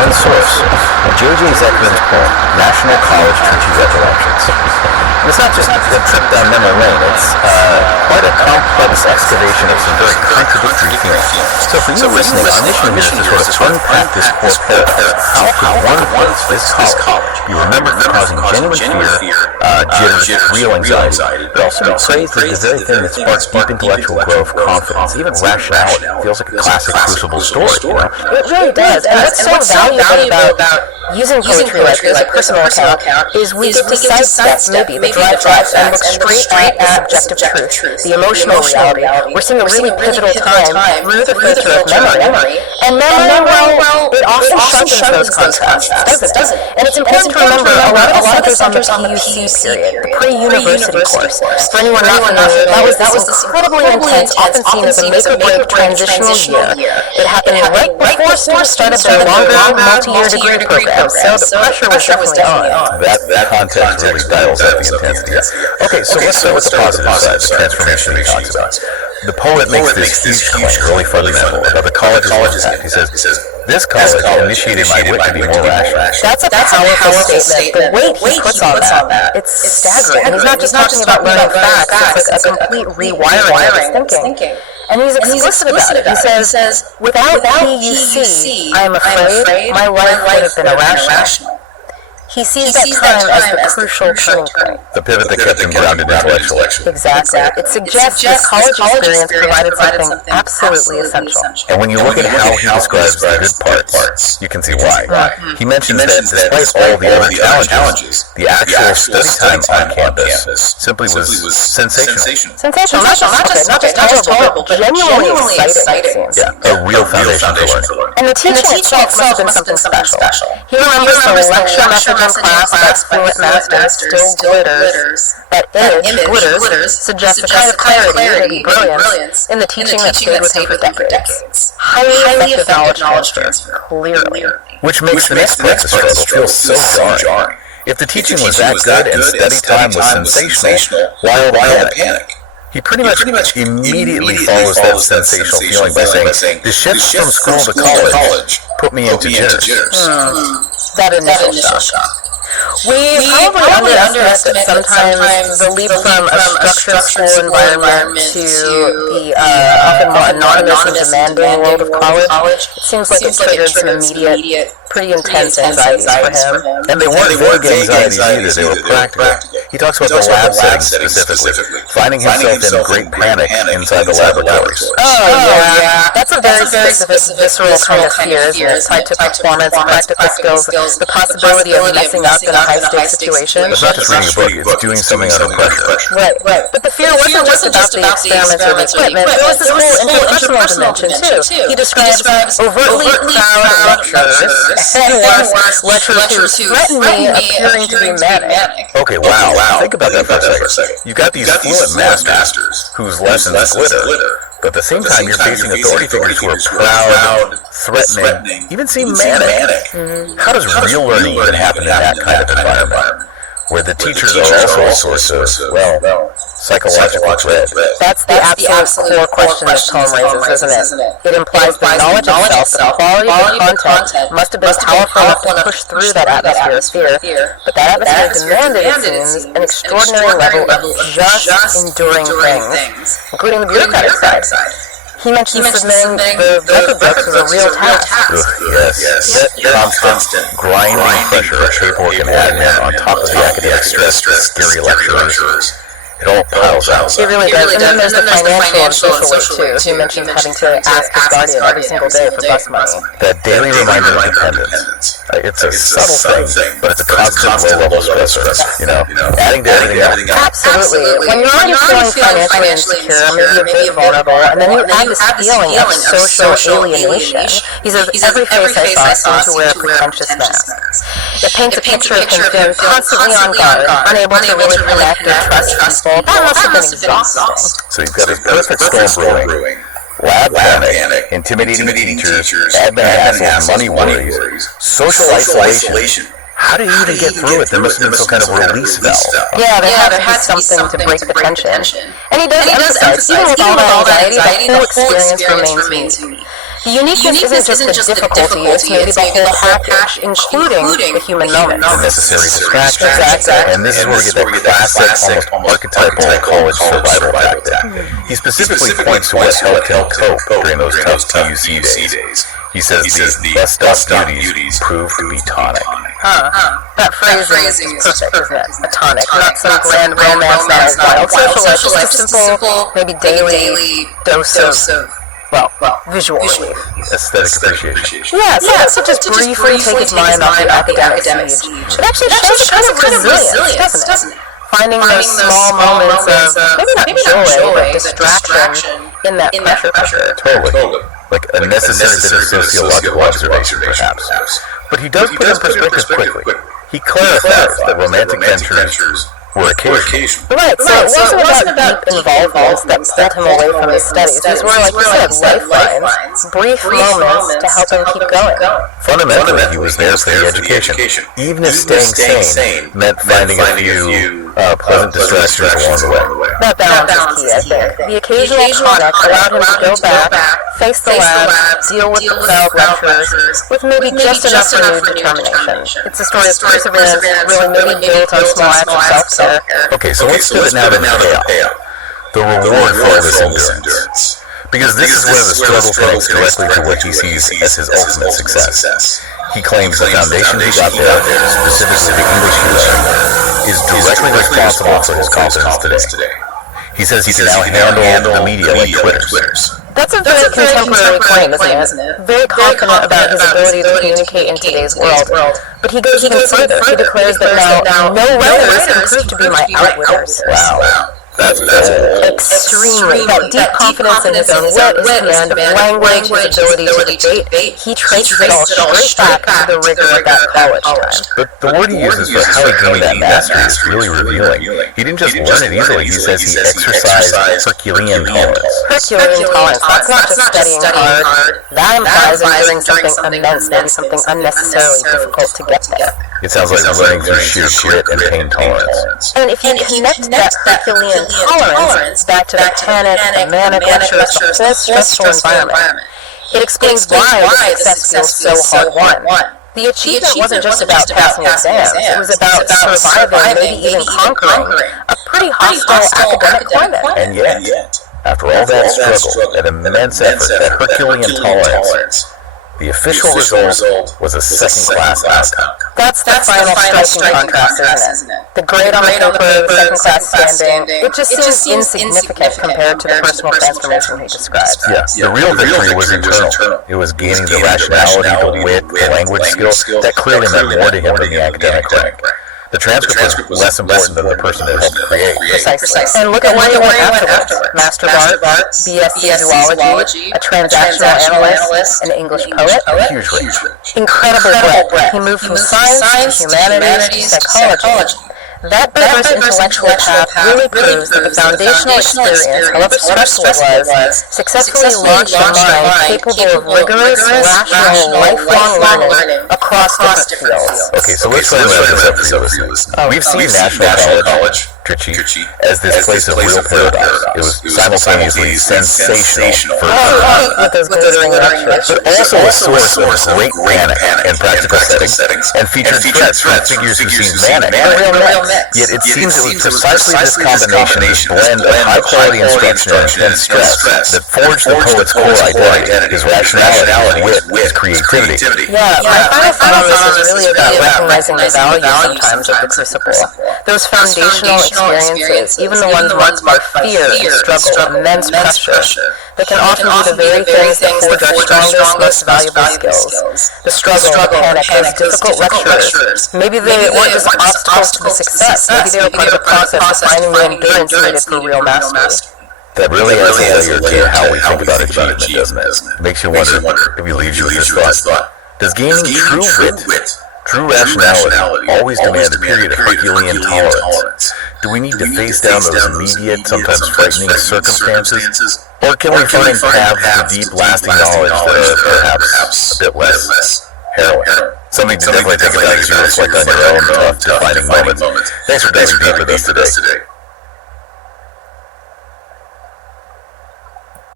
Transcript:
one source, J.J. Zeckman's poem, National College Churchy Recollections. And it's not just a trip down memory lane, it's quite a complex excavation of some very contradictory feelings. So for you listening, our mission here is to sort of unpack this core paradox. How could one want this college be remembered for causing genuine fear, jitters, real anxiety, but also be praised as the very thing that sparks deep intellectual growth, confidence, even rationality? It feels like a classic Crucible story, you know? It really does. And what's so valuable about using poetry like as a personal account is we get to sidestep maybe the dry facts and look straight at subjective truth, the emotional reality. We're seeing a really pivotal time through the filter of memory. And memory, well, it often sharpens those contrasts, doesn't it? And it's important to remember a lot of the centers on the PUC period, the pre-university course. For anyone not familiar, that was this incredibly intense, often seen as a make-or-break transitional year. It happened right before students started their longer, multi-year degree program. So the pressure was definitely on. That context really dials up the intensity. Okay, so let's start with the positive side, the transformation he talks about. The poet makes this huge claim, really fundamental, about the college's impact. He says, this college initiated my wit to be more rational. That's a powerful statement. The weight he puts on that, it's staggering. And he's not just talking about learning facts, it's like a complete rewiring of his thinking. And he's explicit about it. He says, without PUC, I am afraid my life would have been irrational. He sees that time as the crucial turning point. The pivot that kept him grounded intellectually. Exactly. It suggests the college experience provided something absolutely essential. And when you look at how he describes the good parts, you can see why. He mentions that despite all the other challenges, the actual study time on campus simply was sensational. Sensational, not just tolerable, but genuinely exciting. Yeah, a real foundation for learning. And the teaching itself must have been something special. He remembers the lecture message in class about fluent masters still glitters. That image glitters suggests a kind of clarity, maybe brilliance, in the teaching that stayed with him for decades. Highly effective knowledge transfer, clearly. Which makes the next part of the struggle feel so jarring. If the teaching was that good and study time was sensational, why panic? He pretty much immediately follows that sensational feeling by saying, the shift from school to college put me into jitters. That initial shock. We probably underestimate sometimes the leap from a structured school environment to the often more anonymous and demanding world of college. It seems like it triggered some immediate, pretty intense anxieties for him. And they weren't vague anxieties either, they were practical. He talks about the lab setting specifically, finding himself in great panic inside the laboratories. Oh, yeah. That's a very specific, visceral kind of fear, isn't it? Tied to performance, practical skills, the possibility of messing up in a high-stakes situation. It's not just reading a book, it's doing something under pressure. Right. But the fear wasn't just about the experiments or the equipment, there was this whole interpersonal dimension, too. He describes overtly proud lecturers, and worse, lecturers who threaten me appearing to be manic. Okay, wow. Think about that for a second. You've got these fluent masters whose lessons glitter, but at the same time you're facing authority figures who are proud, threatening, even seem manic. How does real learning even happen in that kind of environment, where the teachers are also a source of, psychological threat? That's the absolute core question this poem raises, isn't it? It implies that knowledge itself, the quality of the content, must have been powerful enough to push through that atmosphere of fear, but that atmosphere demanded, it seems, an extraordinary level of just enduring things, including the bureaucratic side. He mentions submitting the record books as a real task. Yes. Constant grinding pressure of paperwork and admin on top of the academic stress, scary lecturers. It all piles out. It really does. And then there's the financial and social weight, too. He mentions having to ask his guardian every single day for bus money. That daily reminder of dependence. It's a subtle thing, but it's a constant low-level stressor. Adding to everything else. Absolutely. When you're already feeling financially insecure, maybe a bit vulnerable, and then you add this feeling of social alienation, he says, every face I saw seemed to wear a pretentious mask. It paints a picture of him feeling constantly on guard, unable to really connect or trust people. That must have been exhausting. So you've got this perfect storm brewing. Lab panic, intimidating teachers, admin hassles, money worries, social isolation. How did you even get through it? There must have been some kind of release valve. Yeah, there had to be something to break the tension. And he does emphasize, even with all that anxiety, the whole experience remains unique. The uniqueness isn't just the difficulty, it's maybe the whole package, including the human moment. Necessary distraction. Exactly. And this is where we get that classic, almost archetypal college survival tactic. He specifically points to what helped him cope during those tough TUC days. He says the bust up beauties prove to be tonic. That phrasing is perfect, isn't it? A tonic, not some grand romance, not a wild social life, just a simple, maybe daily dose of, visual relief. Aesthetic appreciation. Yeah, so just briefly take his mind off the academic siege. It actually shows a kind of resilience, doesn't it? Finding those small moments of, maybe not joy, but distraction in that pressure. Totally. Like a necessary bit of sociological observation, perhaps. But he does put in perspective quickly. He clarifies that romantic ventures were occasional. Right, so it wasn't about deep involvements that pulled him away from his studies. These were, like you said, lifelines, brief moments to help him keep going. Fundamentally, he was there for the education. Even if staying sane meant finding a few pleasant distractions along the way. That balance is key, I think. The occasional tonic allowed him to go back, face the lab, deal with the crowd lectures, with maybe just enough renewed determination. It's a story of perseverance, really maybe built on small acts of self-care. Okay, so let's do it now to payoff. The reward for all this endurance. Because this is where the struggle connects directly to what he sees as his ultimate success. He claims the foundation he got there, specifically the English he learned, is directly responsible for his confidence today. He says he can now handle the media like Twitters. That's a very contemporary claim, isn't it? Very confident about his ability to communicate in today's world. But he goes even further. He declares that now no writers can prove to be my outwitters. Wow. That's extremely. That deep confidence in his own wit, his command of language, his ability to debate, he traces it all straight back to the rigor of that college time. But the word he uses for how he gained that mastery is really revealing. He didn't just learn it easily, he says he exercised Herculean tolerance. Herculean tolerance, that's not just studying hard. That implies enduring something immense, maybe something unnecessarily difficult to get there. It sounds like learning through sheer grit and pain tolerance. And if you connect that Herculean tolerance back to the panic, the manic lectures, the whole stressful environment, it explains why the success feels so hard won. The achievement wasn't just about passing exams, it was about surviving, maybe even conquering, a pretty hostile academic climate. And yet, after all that struggle, that immense effort, that Herculean tolerance, the official result was a second-class outcome. That's the final striking contrast, isn't it? The grade on the paper, second-class standing, it just seems insignificant compared to the personal transformation he describes. Yeah, the real victory was internal. It was gaining the rationality, the wit, the language skills that clearly meant more to him than the academic rank. The transcript was less important than the person that helped create. Precisely. And look at where he went afterwards. Master of Arts, BSc Zoology, a transactional analyst, an English poet. Huge range. Incredible breadth. He moved from science to humanities to psychology. That diverse intellectual path really proves that the foundational experience, however stressful it was, successfully launched a mind capable of rigorous, rational, lifelong learning across different fields. Okay, so let's try to wrap this up for you listeners. We've seen National College, Trichy, as this place of real paradox. It was simultaneously sensational for with those glittering lectures, but also a source of great panic in practical settings, and featured threats from figures who seemed manic. Yet it seems it was precisely this combination, this blend of high-quality instruction and intense stress, that forged the poet's core identity, his rationality, his wit, his creativity. Yeah, my final thought on this is really about recognizing the value sometimes of the crucible. Those foundational experiences, even the ones marked by fear, struggle, immense pressure, they can often be the very things that forge our strongest, most valuable skills. The struggle, the panic, those difficult lectures, maybe they weren't just obstacles to the success, maybe they were part of the process of finding the endurance needed for real mastery. That really adds a layer to how we think about achievement, doesn't it? Makes you wonder if he leaves you with this thought. Does gaining true wit, true rationality, always demand a period of Herculean tolerance? Do we need to face down those immediate, sometimes frightening circumstances? Or can we find paths to deep, lasting knowledge that are perhaps a bit less harrowing? Something to definitely think about as you reflect on your own tough, defining moments. Thanks for diving deep with us today.